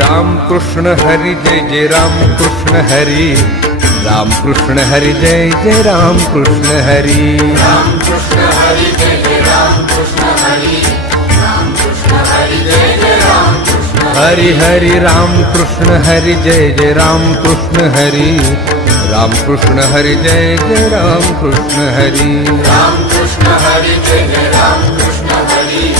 Ram Krishna Hari Jai Jai Ram Krishna Hari, Ram Krishna Hari Jai Jai Ram Krishna Hari, Ram Krishna Hari Jai Jai Ram Krishna Hari, Ram Krishna Hari Jai Jai Ram Krishna Hari Hari Ram Krishna Hari Jai Jai Ram Krishna Hari, Ram Krishna Hari Jai Jai Ram Krishna Hari, Ram Krishna Hari Jai Jai Ram Krishna Hari,